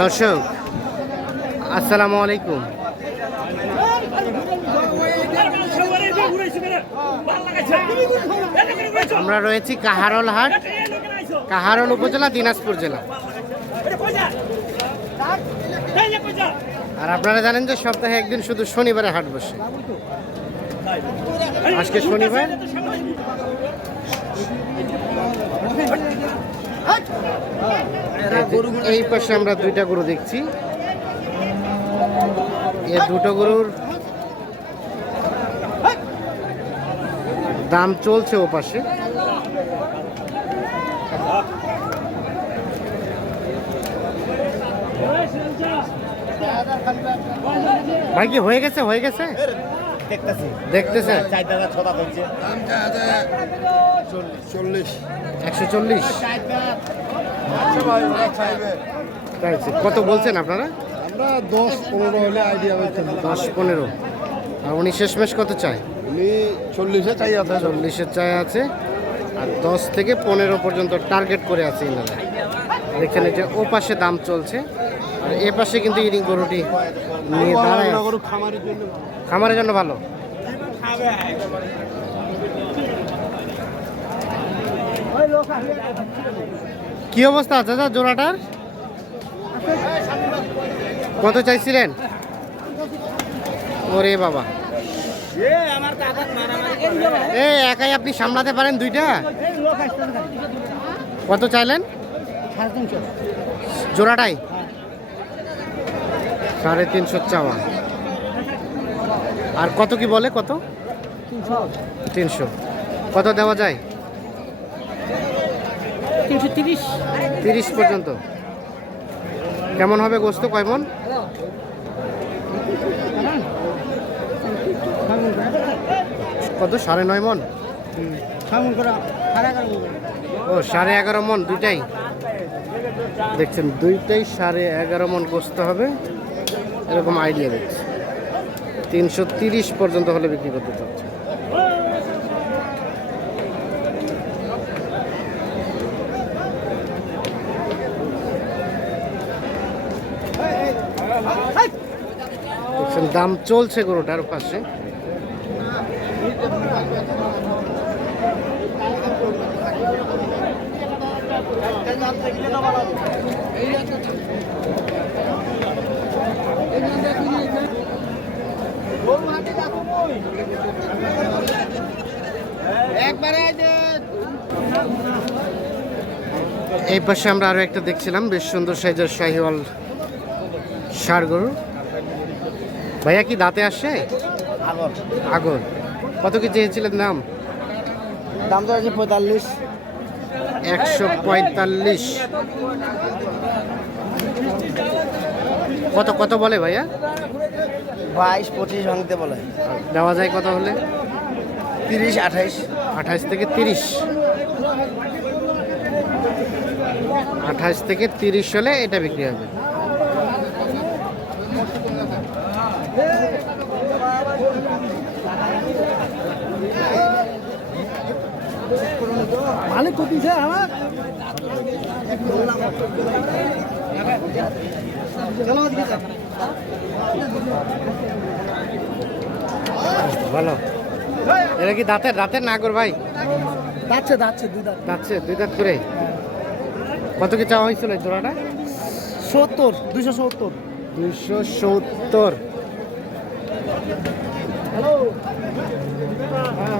দর্শক, আসসালামু আলাইকুম। আমরা রয়েছি কাহারল হাট, কাহারল উপজেলা, দিনাজপুর জেলা। আর আপনারা জানেন যে সপ্তাহে একদিন শুধু শনিবারে হাট বসে। আজকে শনিবার? এই পাশে আমরা দুইটা গরু দেখছি। এই দুটো গরুর দাম চলছে ও পাশে। ভাই কি হয়ে গেছে? হয়ে গেছে? দেখতেছি। দেখতেছে? চার টাকা চল্লিশ। কত বলছেন আপনারা? আমরা দশ পনেরো হলে আইডিয়া হচ্ছে দশ পনেরো। আর উনি শেষমেশ কত চায়? উনি চল্লিশে চাই আছে। চল্লিশের চায় আছে। আর দশ থেকে পনেরো পর্যন্ত টার্গেট করে আছে এনারা দেখছেন এটা ও পাশে দাম চলছে আর এ পাশে কিন্তু ইরিং গরুটি নিয়ে দাঁড়ায় খামারের জন্য খামারের জন্য ভালো? কি অবস্থা আছে দাদা জোড়াটার? কত চাইছিলেন? ওরে বাবা। এ, একাই আপনি সামলাতে পারেন দুইটা? কত চাইলেন? জোড়াটাই? সাড়ে তিনশো চাওয়া। আর কত কি বলে, কত? তিনশো। কত দেওয়া যায়? তিরিশ। তিরিশ পর্যন্ত। কেমন হবে গোস্ত কয় মন? কত? সাড়ে নয় মন? ও, সাড়ে এগারো মন দুইটাই। দেখছেন, দুইটাই সাড়ে এগারো মন গোস্ত হবে। এরকম আইডিয়া দেখছি তিনশো তিরিশ পর্যন্ত হলে বিক্রি করতে চাচ্ছে। দাম চলছে গরুটার পাশে। এই পাশে আমরা আরও একটা দেখছিলাম, বেশ সুন্দর সাইজের শাহিওয়াল ষাড় গরু। ভাইয়া কি দাঁতে আসছে আগর আগর কত কি চেয়েছিলেন দাম? দাম তো আছে পঁয়তাল্লিশ। একশো পঁয়তাল্লিশ। কত কত বলে ভাইয়া? বাইশ পঁচিশ ভাঙতে বলে। দেওয়া যায় কত হলে? তিরিশ আঠাইশ। আঠাশ থেকে তিরিশ। আঠাশ থেকে তিরিশ হলে এটা বিক্রি হবে। আমার চলো ওদিকে যাও। ভালো এটা কি দাঁতের দাঁতের না কর ভাই? যাচ্ছে যাচ্ছে দুই দাঁত। দাঁতছে দুই দাঁত করে? কত কি চাওয়া হয়েছিল এই জোড়াটা? সত্তর দুইশো সত্তর। দুইশো সত্তর।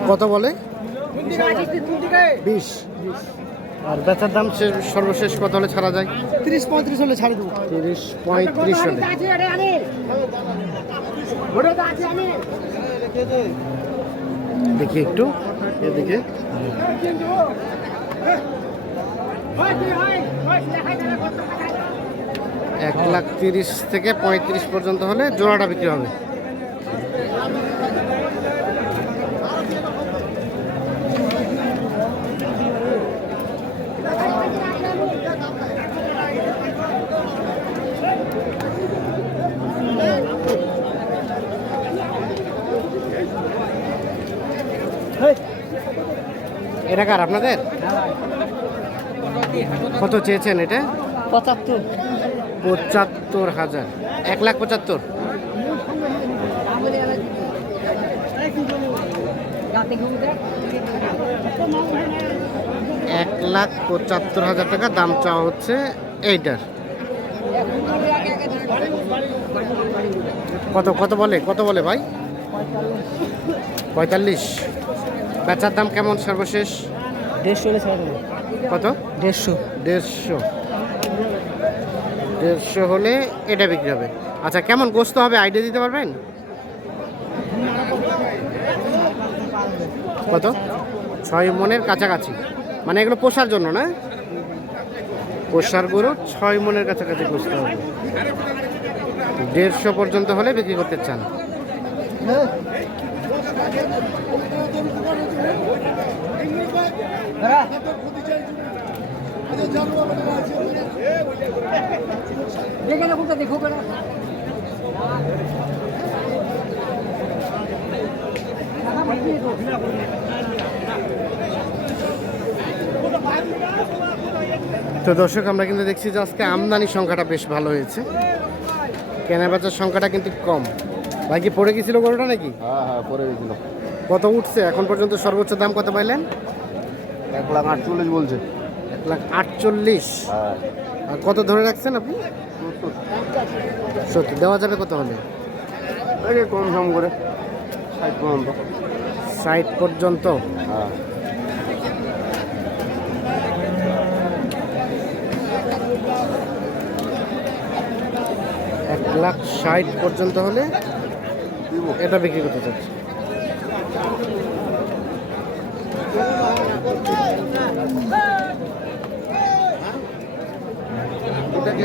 কত বলে? বিশ। আর বেচার দাম শেষ- সর্বশেষ কত হলে ছাড়া যায়? তিরিশ পঁয়ত্রিশ হলে ছাড়ি দেবো। তিরিশ পঁয়ত্রিশ হলে। দেখি একটু। এদিকে। এক লাখ তিরিশ থেকে পঁয়ত্রিশ পর্যন্ত হলে জোড়াটা বিক্রি হবে। এটা কার আপনাদের? কত চেয়েছেন এটা? পঁচাত্তর। পঁচাত্তর হাজার। এক লাখ পঁচাত্তর। এক লাখ পঁচাত্তর হাজার টাকা দাম চাওয়া হচ্ছে এইটার। কত কত বলে? কত বলে ভাই? পঁয়তাল্লিশ। বেচার দাম কেমন সর্বশেষ? দেড়শো হলে কত? দেড়শো। দেড়শো। দেড়শো হলে এটা বিক্রি হবে। আচ্ছা কেমন গোস্ত হবে? আইডিয়া দিতে পারবেন? কত? ছয় মনের কাছাকাছি। মানে এগুলো পোষার জন্য না? পোষার গরু ছয় মনের কাছাকাছি গোস্ত হবে। দেড়শো পর্যন্ত হলে বিক্রি করতে চান। দেখো তো দর্শক আমরা কিন্তু দেখছি যে আজকে আমদানির সংখ্যাটা বেশ ভালো হয়েছে। কেনা বেচার সংখ্যাটা কিন্তু কম। ভাই কি পড়ে গেছিল গরুটা নাকি? হ্যাঁ হ্যাঁ পড়ে গেছিল। কত উঠছে? এখন পর্যন্ত সর্বোচ্চ দাম কত পাইলেন? এক লাখ আটচল্লিশ বলছে। এক লাখ আটচল্লিশ। হ্যাঁ। আর কত ধরে রাখছেন আপনি? সত্যি দেওয়া যাবে কত হলে? কম সম করে। ষাট পর্যন্ত। ষাট পর্যন্ত? হ্যাঁ। এক লাখ ষাট পর্যন্ত হলে এটা বিক্রি করতে চাচ্ছি এটা কি